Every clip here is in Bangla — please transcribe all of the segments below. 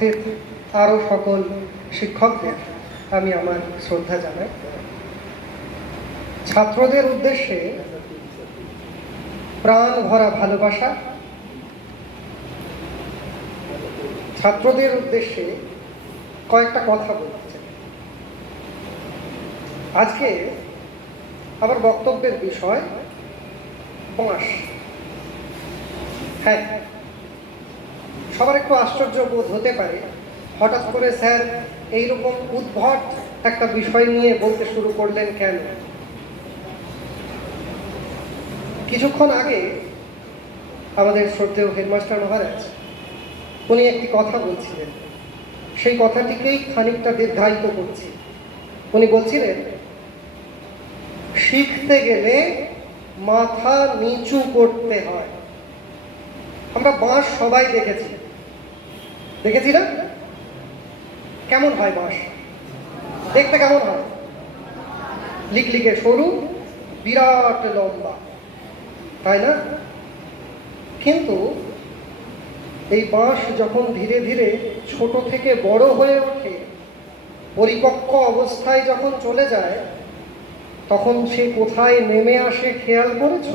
উপস্থিত আরও সকল শিক্ষকদের আমি আমার শ্রদ্ধা জানাই। ছাত্রদের উদ্দেশ্যে প্রাণ ভরা ভালোবাসা। ছাত্রদের উদ্দেশ্যে কয়েকটা কথা বলতে চাই। আজকে আমার বক্তব্যের বিষয় বাঁশ। হ্যাঁ সবার একটু আশ্চর্য বোধ হতে পারে। হঠাৎ করে স্যার এইরকম উদ্ভট একটা বিষয় নিয়ে বলতে শুরু করলেন কেন? কিছুক্ষণ আগে আমাদের শ্রদ্ধেয় হেডমাস্টার মহারাজ, উনি একটি কথা বলছিলেন। সেই কথাটিকেই খানিকটা দীর্ঘায়িত করছি। উনি বলছিলেন, শিখতে গেলে মাথা নিচু করতে হয়। আমরা বাঁশ সবাই দেখেছি। দেখেছি না কেমন হয় বাঁশ? দেখতে কেমন হয়? লিকলিকে সরু, বিরাট লম্বা। তাই না? কিন্তু এই বাঁশ যখন ধীরে ধীরে ছোট থেকে বড় হয়ে ওঠে, পরিপক্ক অবস্থায় যখন চলে যায়, তখন সে কোথায় নেমে আসে খেয়াল করেছ?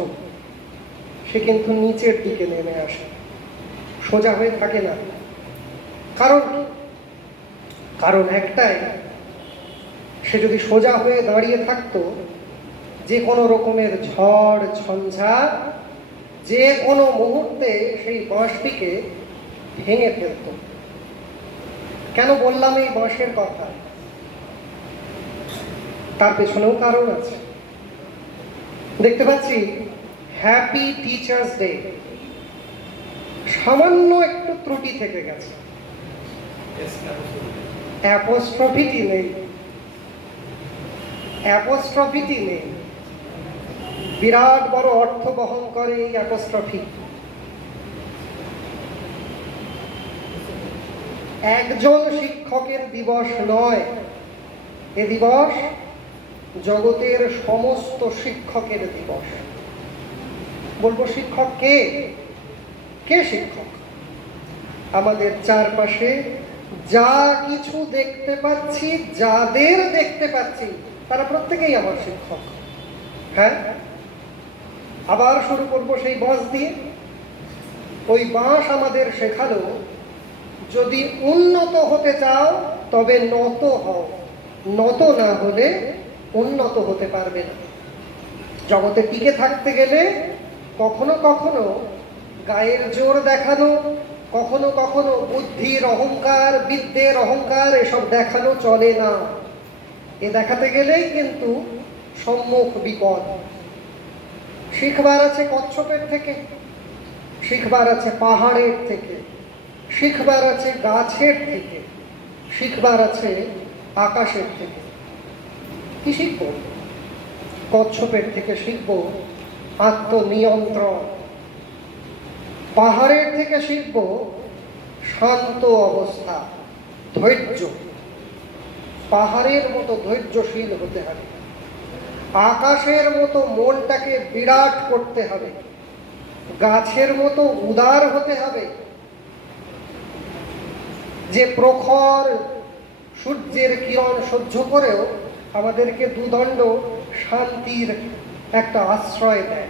সে কিন্তু নিচের দিকে নেমে আসে। সোজা হয়ে থাকে না। কারণ কারণ একটাই, সে যদি সোজা হয়ে দাঁড়িয়ে থাকতো, যে কোনো রকমের ঝড়, ঝঞ্ঝা, যে কোনো মুহূর্তে সেই বাঁশটিকে ভেঙে ফেলত। কেন বললাম এই বাঁশের কথা? তার পেছনেও কারণ আছে। দেখতে পাচ্ছি হ্যাপি টিচার্স ডে সামান্য একটু ত্রুটি থেকে গেছে। অ্যাপোস্ট্রফিটি নেই অ্যাপোস্ট্রফিটি নেই বিরাট বড় অর্থ বহন করে এই অ্যাপোস্ট্রফি একজন শিক্ষকের দিবস নয়। এ দিবস জগতের সমস্ত শিক্ষকের দিবস। বলব শিক্ষক কে? কে শিক্ষক? আমাদের চারপাশে যা কিছু দেখতে পাচ্ছি, যাদের দেখতে পাচ্ছি, তারা প্রত্যেকেই আমার শিক্ষক। হ্যাঁ? আবার শুরু করব সেই বাঁশ দিয়ে। ওই বাঁশ আমাদের শেখালো, যদি উন্নত হতে চাও, তবে নত হও। নত না হলে উন্নত হতে পারবে না। জগতে টিকে থাকতে গেলে কখনো কখনো গায়ের জোর দেখানো কখনো কখনো বুদ্ধির অহংকার, বিদ্যের অহংকার এসব দেখানো চলে না। এ দেখাতে গেলেই কিন্তু সম্মুখ বিপদ। শিখবার আছে কচ্ছপের থেকে, শিখবার আছে পাহাড়ের থেকে, শিখবার আছে গাছের থেকে, শিখবার আছে আকাশের থেকে। কি শিখব? কচ্ছপের থেকে শিখব আত্মনিয়ন্ত্রণ। পাহাড়ের থেকে শিখব শান্ত অবস্থা, ধৈর্য। পাহাড়ের মতো ধৈর্যশীল হতে হবে। আকাশের মতো মনটাকে বিরাট করতে হবে। গাছের মতো উদার হতে হবে। যে প্রখর সূর্যের কিরণ সহ্য করেও আমাদেরকে দুদণ্ড শান্তির একটা আশ্রয় দেয়।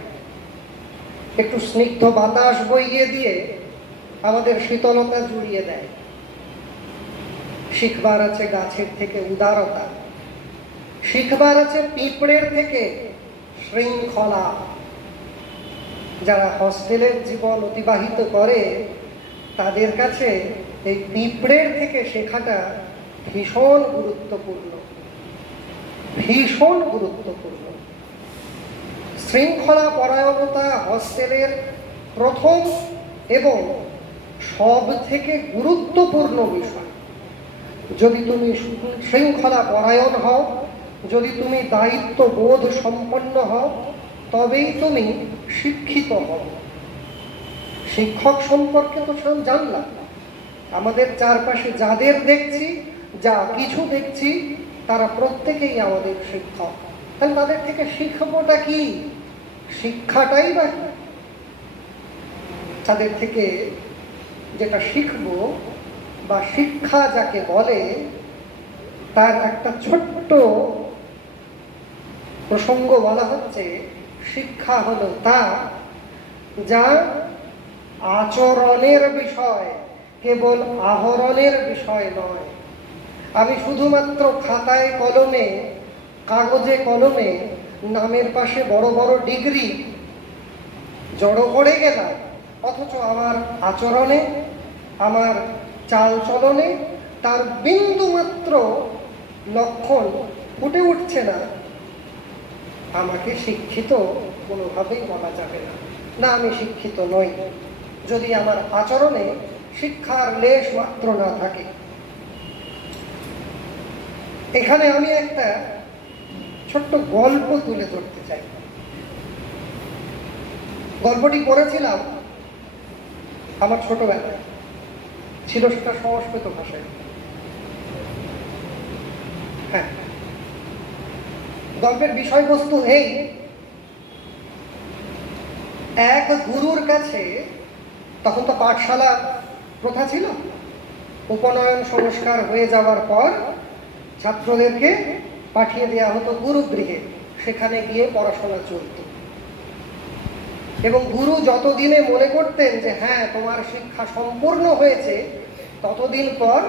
একটু স্নিগ্ধ বাতাস বইয়ে দিয়ে আমাদের শীতলতা জুড়িয়ে দেয়। শিখবার আছে গাছের থেকে উদারতা। শিখবার আছে পিঁপড়ের থেকে শৃঙ্খলা। যারা হস্টেলের জীবন অতিবাহিত করে, তাদের কাছে এই পিঁপড়ের থেকে শেখাটা ভীষণ গুরুত্বপূর্ণ। ভীষণ গুরুত্বপূর্ণ। শৃঙ্খলা পরায়ণতা হস্টেলের প্রথম এবং সব থেকে গুরুত্বপূর্ণ বিষয়। যদি তুমি শৃঙ্খলা পরায়ণ হও, যদি তুমি দায়িত্ব বোধ সম্পন্ন হও, তবেই তুমি শিক্ষিত হও। শিক্ষক সম্পর্কে তো সব জানলাম। আমাদের চারপাশে যাদের দেখছি, যা কিছু দেখছি, তারা প্রত্যেকেই আমাদের শিক্ষক। তাহলে তাদের থেকে শিক্ষকটা কি? শিক্ষাটাই বা তাদের থেকে যেটা শিখব বা শিক্ষা যাকে বলে, তার একটা ছোট্ট প্রসঙ্গ বলা হচ্ছে, শিক্ষা হলো তা যা আচরণের বিষয় কেবল আহরণের বিষয় নয়। আমি শুধুমাত্র খাতায় কলমে, কাগজে কলমে নামের পাশে বড় বড় ডিগ্রি জড়ো করে গেলাম। অথচ আমার আচরণে, আমার চাল চলনে তার বিন্দুমাত্র লক্ষণ ফুটে উঠছে না। আমাকে শিক্ষিত কোনোভাবেই বলা যাবে না। না, আমি শিক্ষিত নই। যদি আমার আচরণে শিক্ষার লেশ মাত্র না থাকে। এখানে আমি একটা ছোট্ট গল্প তুলে ধরতে চাই। গল্পটি পড়েছিলাম আমার ছোটবেলায়। ছিল সেটা সংস্কৃত ভাষায়। হ্যাঁ। গল্পের বিষয়বস্তু এই, এক গুরুর কাছে তখন তো পাঠশালা প্রথা ছিল, উপনয়ন সংস্কার হয়ে যাওয়ার পর ছাত্রদেরকে পাঠিয়ে দেওয়া হতো গুরুগৃহে। সেখানে গিয়ে পড়াশোনা চলত। এবং গুরু যতদিনে মনে করতেন যে হ্যাঁ তোমার শিক্ষা সম্পূর্ণ হয়েছে, ততদিন পর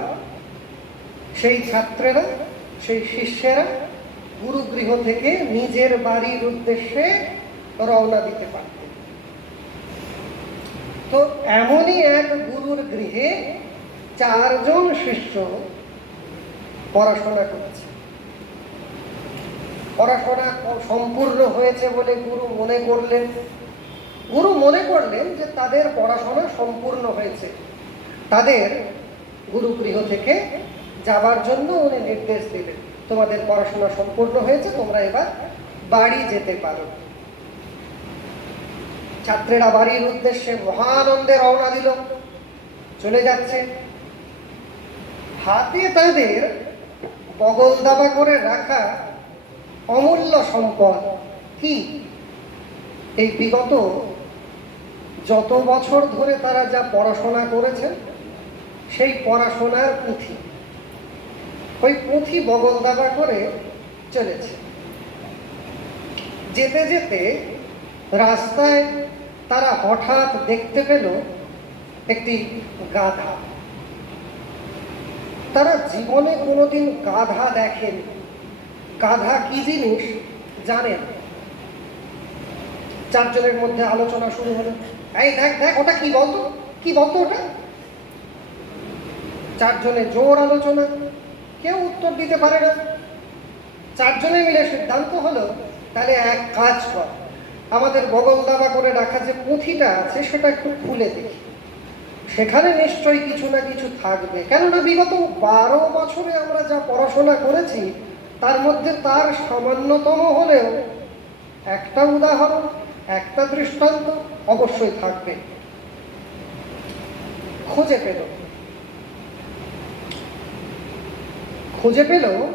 সেই ছাত্রেরা, সেই শিষ্যেরা গুরুগৃহ থেকে নিজের বাড়ির উদ্দেশ্যে রওনা দিতে পারতেন। তো এমনই এক গুরুর গৃহে চারজন শিষ্য পড়াশোনা করেছে পড়াশোনা সম্পূর্ণ হয়েছে বলে গুরু মনে করলেন। গুরু মনে করলেন যে তাদের পড়াশোনা সম্পূর্ণ হয়েছে। তাদের গুরুগৃহ থেকে যাবার জন্য উনি নির্দেশ দিলেন, তোমাদের পড়াশোনা সম্পূর্ণ হয়েছে, তোমরা এবার বাড়ি যেতে পারো। ছাত্রেরা বাড়ির উদ্দেশ্যে মহানন্দে রওনা দিল, চলে যাচ্ছে। হাতে তাদের বগল দাবা করে রাখা অমূল্য সম্পদ কি? এই বিগত যত বছর ধরে তারা যা পড়াশোনা করেছেন সেই পড়াশোনার পুঁথি। ওই পুঁথি বগল দাবা করে চলেছে। যেতে যেতে রাস্তায় তারা হঠাৎ দেখতে পেল একটি গাধা। তারা জীবনে কোনোদিন গাধা দেখেন। গাধা কি জিনিস জানেন? চারজনের মধ্যে আলোচনা শুরু হলো। এই দেখ দেখ, ওটা কি বলতো কি বলতো ওটা? চারজনে জোর আলোচনা, কেউ উত্তর দিতে পারে না। চারজনে মিলে সিদ্ধান্ত হলো, তাহলে এক কাজ কর। আমাদের বগল দাবা করে রাখা যে পুঁথিটা আছে, সেটা একটু খুলে দেখি। সেখানে নিশ্চয়ই কিছু না কিছু থাকবে। কেননা বিগত বারো বছরে আমরা যা পড়াশোনা করেছি তার মধ্যে তার সামান্যতম হলেও একটা উদাহরণ, একটা দৃষ্টান্ত অবশ্যই থাকবে। খুঁজে পেল। খুঁজে পেল,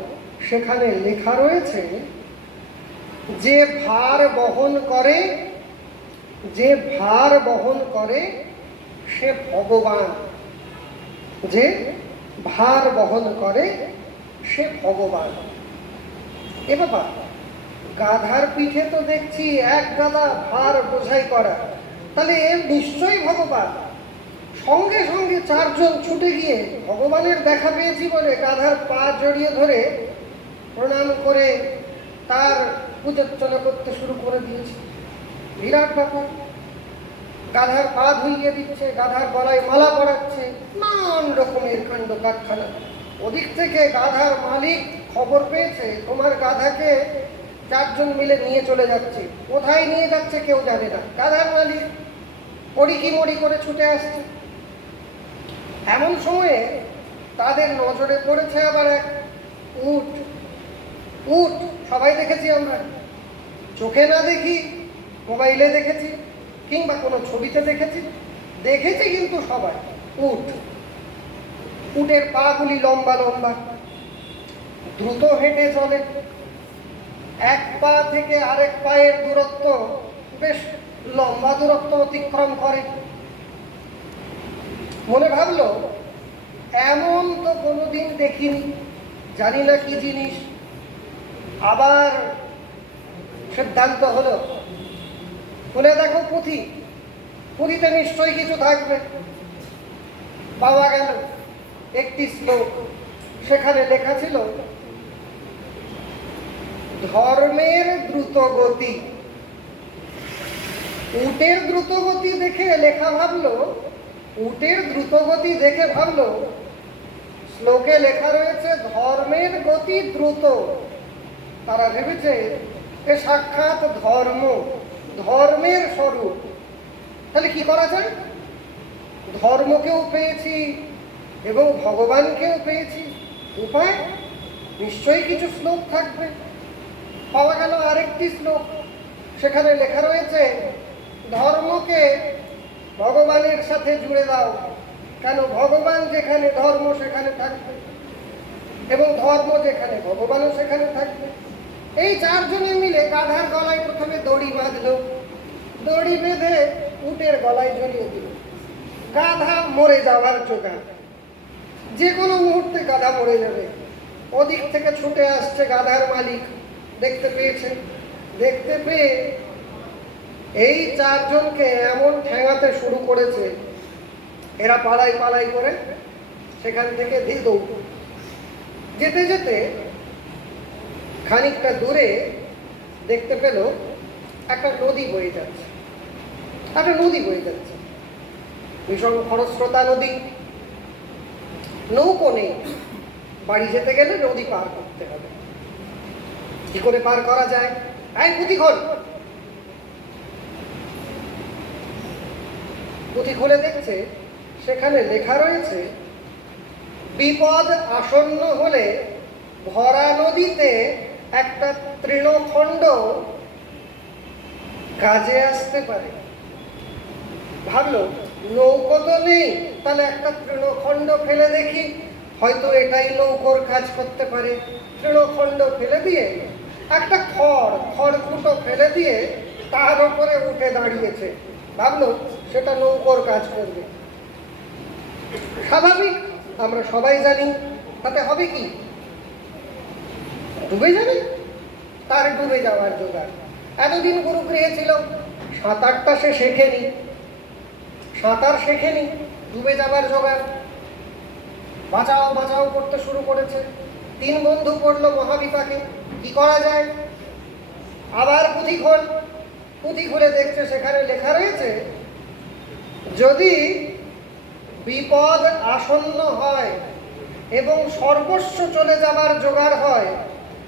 সেখানে লেখা রয়েছে, যে ভার বহন করে, যে ভার বহন করে, সে ভগবান। যে ভার বহন করে, সে ভগবান। এ বাবা, গাধার পিঠে তো দেখছি এক গাদা ভার বোঝাই করা। তাহলে এর নিশ্চয়ই ভগবান। সঙ্গে সঙ্গে চারজন ছুটে গিয়ে ভগবানের দেখা পেয়েছি বলে গাধার পা জড়িয়ে ধরে প্রণাম করে তার পূজার্চনা করতে শুরু করে দিয়েছে। বিরাট ব্যাপার গাধার পা ধুইয়ে দিচ্ছে, গাধার গলায় মালা পরাচ্ছে, নানান রকমের কাণ্ড কারখানা। ওদিক থেকে গাধার মালিক খবর পেয়েছে, তোমার গাধাকে চারজন মিলে নিয়ে চলে যাচ্ছে। কোথায় নিয়ে যাচ্ছে কেউ জানে না। গাধার মালিক পড়ি মরি করে ছুটে আসছে। এমন সময়ে তাদের নজরে পড়েছে আবার এক উট। উট সবাই দেখেছি আমরা। চোখে না দেখি, মোবাইলে দেখেছি, কিংবা কোনো ছবিতে দেখেছি। দেখেছি কিন্তু সবাই, উট। উটের পাগুলি লম্বা লম্বা। দ্রুত হেঁটে চলে। এক পা থেকে আরেক পায়ের দূরত্ব বেশ লম্বা দূরত্ব অতিক্রম করে। মনে ভাবলো, এমন তো কোনোদিন দেখিনি, জানি না কি জিনিস। আবার সিদ্ধান্ত হলো খুলে দেখো পুঁথি। পুঁথিতে নিশ্চয়ই কিছু থাকবে। পাওয়া গেল। একটি শ্লোক সেখানে লেখা ছিল, ধর্মের দ্রুত গতি উটের দ্রুত গতি দেখে লেখা ভাবলো, উটের দ্রুত গতি দেখে ভাবলো, শ্লোকে লেখা রয়েছে, ধর্মের গতি দ্রুত। তারা ভেবেছে, এ সাক্ষাৎ ধর্ম, ধর্মের স্বরূপ। তাহলে কি করা যায়? ধর্মকেও পেয়েছি এবং ভগবানকেও পেয়েছি। উপায়? নিশ্চয়ই কিছু শ্লোক থাকবে। পাওয়া গেল আরেকটি শ্লোক। সেখানে লেখা রয়েছে, ধর্মকে ভগবানের সাথে জুড়ে দাও, কেন ভগবান যেখানে ধর্ম সেখানে থাকবে এবং ধর্ম যেখানে ভগবানও সেখানে থাকবে। এই চারজনে মিলে গাধার গলায় প্রথমে দড়ি বাঁধলো। দড়ি বেঁধে উটের গলায় ঝুলিয়ে দিল। গাধা মরে যাওয়ার জোগাড়। যে কোনো মুহূর্তে গাধা মরে যাবে। ওদিক থেকে ছুটে আসছে গাধার মালিক। দেখতে পেয়েছে দেখতে পেয়ে এই চারজনকে এমন ঠেঙাতে শুরু করেছে। এরা পালাই পালাই করে সেখান থেকে ধি দৌড়। যেতে যেতে খানিকটা দূরে দেখতে পেল একটা নদী বয়ে যাচ্ছে। একটা নদী বয়ে যাচ্ছে। ভীষণ খরস্রোতা নদী। নৌকো নেই। বাড়ি যেতে গেলে নদী পার করতে হবে। কি করে পার করা যায়? এই পুঁথি খোল পুঁথি খুলে দেখছে, সেখানে লেখা রয়েছে, বিপদ আসন্ন হলে ভরা নদীতে একটা তৃণখণ্ড কাজে আসতে পারে। ভাবলো নৌকো তো নেই, তাহলে একটা তৃণখণ্ড ফেলে দেখি। হয়তো এটাই নৌকোর কাজ করতে পারে। তৃণখণ্ড ফেলে দিয়ে, একটা খড়, খড়কুটো ফেলে দিয়ে তার উপরে উঠে দাঁড়িয়েছে। ভাবলো সেটা নৌকোর কাজ করবে। স্বাভাবিক, আমরা সবাই জানি, তাতে হবে কি? ডুবে যাবে? তার ডুবে যাওয়ার জোগাড়। এতদিন গুরুগৃহে ছিল সাঁতারটা সে শেখেনি। সাঁতার শেখেনি, ডুবে যাবার জোগাড়। বাঁচাও বাঁচাও করতে শুরু করেছে। তিন বন্ধু পড়ল মহাবিপাকে। কি করা যায়? আবার পুঁথি খোল। পুঁথি খুলে দেখছে, সেখানে লেখা রয়েছে, যদি বিপদ আসন্ন হয় এবং সর্বস্ব চলে যাবার জোগাড় হয়,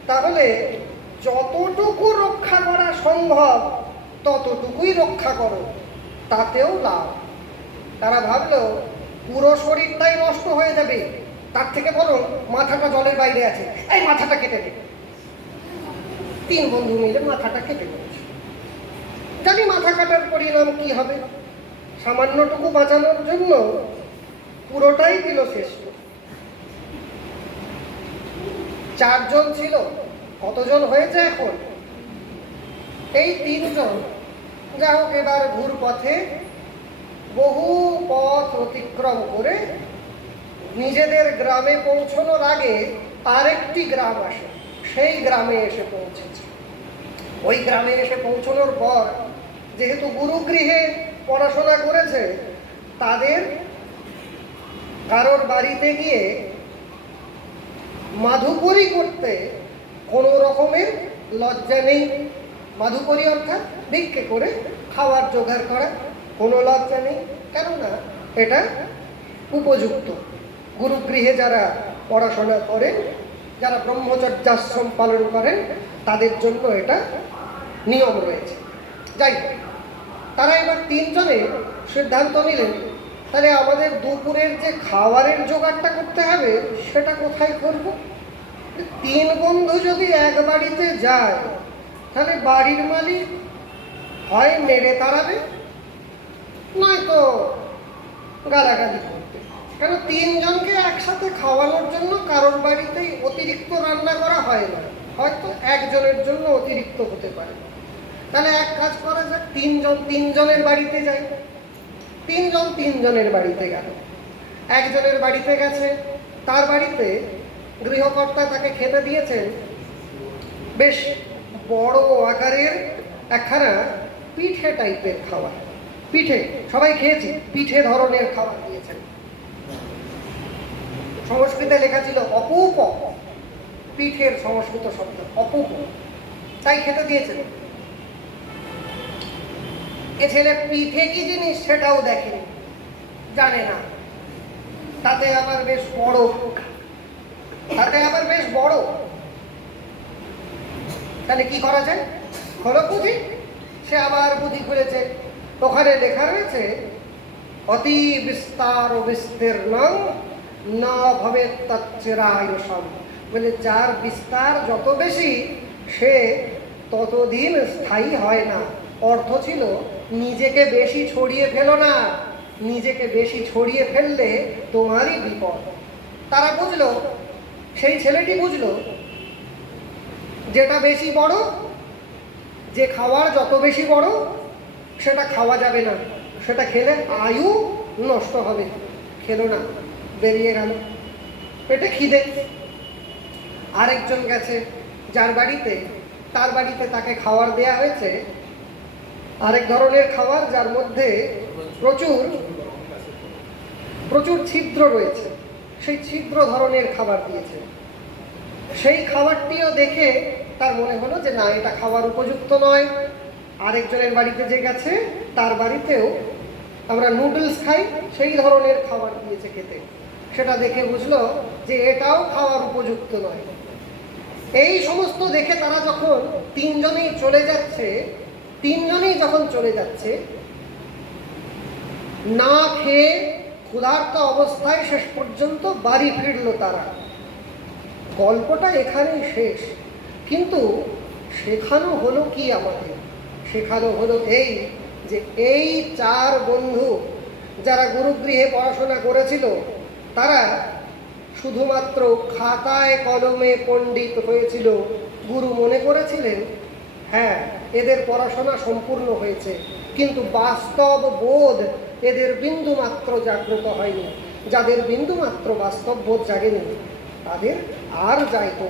তাহলে যতটুকু রক্ষা করা সম্ভব, ততটুকুই রক্ষা করো, তাতেও লাভ। তারা ভাবলো, পুরো শরীরটাই নষ্ট হয়ে যাবে। তার থেকে বলো মাথাটা জলের বাইরে আছে। এই মাথাটা কেটে দে। তিন বন্ধু মিলে মাথাটা কেটে দিয়েছে জানি মাথা কাটার পরিণাম কি হবে। সামান্যটুকু বাঁচানোর জন্য পুরোটাই দিল শেষ চারজন ছিল। কতজন হয়েছে এখন? এই তিনজন। যা হোক এবার ঘুর পথে বহু পথ অতিক্রম করে নিজেদের গ্রামে পৌঁছানোর আগে আরেকটি গ্রাম আসে। সেই গ্রামে এসে পৌঁছেছে। ওই গ্রামে এসে পৌঁছানোর পর যেহেতু গুরুগৃহে পড়াশোনা করেছে, তাদের কারোর বাড়িতে গিয়ে মাধুকরী করতে কোনো রকমের লজ্জা নেই। মাধুকরী অর্থাৎ ভিক্ষে করে খাওয়ার জোগাড় করা। কোনো লজ্জা নেই। কেননা এটা উপযুক্ত। গুরুগৃহে যারা পড়াশোনা করেন, যারা ব্রহ্মচর্যাশ্রম পালন করেন, তাদের জন্য এটা নিয়ম রয়েছে। যাই তারা এবার তিনজনে সিদ্ধান্ত নিলেন, তাহলে আমাদের দুপুরের যে খাবারের জোগাড়টা করতে হবে, সেটা কোথায় করব? তিন বন্ধু যদি এক বাড়িতে যায়, তাহলে বাড়ির মালিক হয় মেরে তাড়াবে। নয়তো গালাগালি করতে। কেন তিনজনকে একসাথে খাওয়ানোর জন্য কারোর বাড়িতেই অতিরিক্ত রান্না করা হয় না? হয়তো একজনের জন্য অতিরিক্ত হতে পারে। তাহলে এক কাজ করা যাক, তিনজন, তিনজনের বাড়িতে যাই। তিনজন তিনজনের বাড়িতে গেল। একজনের বাড়িতে গেছে, তার বাড়িতে গৃহকর্তা তাকে খেতে দিয়েছেন। বেশ বড় আকারের একখানা পিঠে টাইপের খাবার। পিঠে, সবাই খেয়েছি, পিঠে ধরনের খাবার দিয়েছেন। সংস্কৃতে লেখা ছিল অপূপ। পিঠের সংস্কৃত শব্দ অপূপ। তাই খেতে দিয়েছেন। এ ছেলে পিঠে কি জিনিস সেটাও দেখেনি। জানে না। তাতে আবার বেশ বড়। তাতে আবার বেশ বড়। তাহলে কি করা যায়? হলো বুঝি সে আবার বুদ্ধি খুলেছে। ওখানে লেখা রয়েছে, অতি বিস্তার ও বিস্তীর্ণ ন ভবে তচ্চেরায়ুষম। বলে যার বিস্তার যত বেশি, সে ততদিন স্থায়ী হয় না। অর্থ ছিল, নিজেকে বেশি ছড়িয়ে ফেলো না। নিজেকে বেশি ছড়িয়ে ফেললে তোমারই বিপদ। তারা বুঝলো, সেই ছেলেটি বুঝলো, যেটা বেশি বড়, যে খাওয়ার যত বেশি বড় সেটা খাওয়া যাবে না। সেটা খেলে আয়ু নষ্ট হবে। খেলো না, বেরিয়ে গেল। পেটে খিদে। আরেকজন গেছে যার বাড়িতে, তার বাড়িতে তাকে খাবার দেয়া হয়েছে। আরেক ধরনের খাবার যার মধ্যে প্রচুর প্রচুর ছিদ্র রয়েছে। সেই ছিদ্র ধরনের খাবার দিয়েছে। সেই খাবারটিও দেখে তার মনে হলো যে, না, এটা খাওয়ার উপযুক্ত নয়। আরেকজনের বাড়িতে যে গেছে, তার বাড়িতেও আমরা নুডলস খাই, সেই ধরনের খাবার দিয়েছে খেতে। সেটা দেখে বুঝলো যে এটাও খাওয়ার উপযুক্ত নয়। এই সমস্ত দেখে তারা যখন তিনজনেই চলে যাচ্ছে, তিনজনেই যখন চলে যাচ্ছে, না খেয়ে ক্ষুধার্ত অবস্থায় শেষ পর্যন্ত বাড়ি ফিরল তারা। গল্পটা এখানেই শেষ। কিন্তু শেখানো হলো কি আমাদের? শেখানো হলো এই যে এই চার বন্ধু যারা গুরুগৃহে পড়াশোনা করেছিল, তারা শুধুমাত্র খাতায় কলমে পণ্ডিত হয়েছিল। গুরু মনে করেছিলেন হ্যাঁ এদের পড়াশোনা সম্পূর্ণ হয়েছে, কিন্তু বাস্তব বোধ এদের বিন্দু মাত্র জাগ্রত হয়নি। যাদের বিন্দু মাত্র বাস্তব বোধ জাগেনি, তাদের আর যাইতো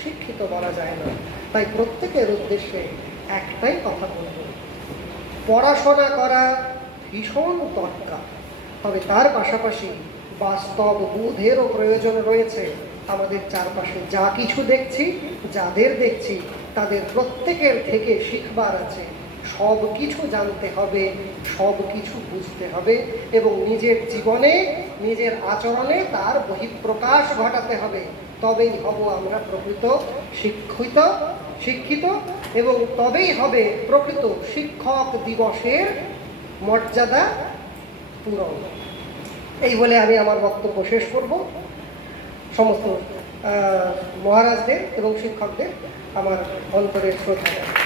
শিক্ষিত বলা যায় না। তাই প্রত্যেকের উদ্দেশ্যে একটাই কথা বলব। পড়াশোনা করা ভীষণ দরকার। তবে তার পাশাপাশি বাস্তব বোধেরও প্রয়োজন রয়েছে। আমাদের চারপাশে যা কিছু দেখছি, যাদের দেখছি, তাদের প্রত্যেকের থেকে শিখবার আছে। সব কিছু জানতে হবে, সব কিছু বুঝতে হবে এবং নিজের জীবনে, নিজের আচরণে তার বহিঃপ্রকাশ ঘটাতে হবে। তবেই হব আমরা প্রকৃত শিক্ষিত শিক্ষিত এবং তবেই হবে প্রকৃত শিক্ষক দিবসের মর্যাদা পূরণ এই বলে আমি আমার বক্তব্য শেষ করব সমস্ত মহারাজদের এবং শিক্ষকদের আমার অন্তরের শ্রদ্ধা।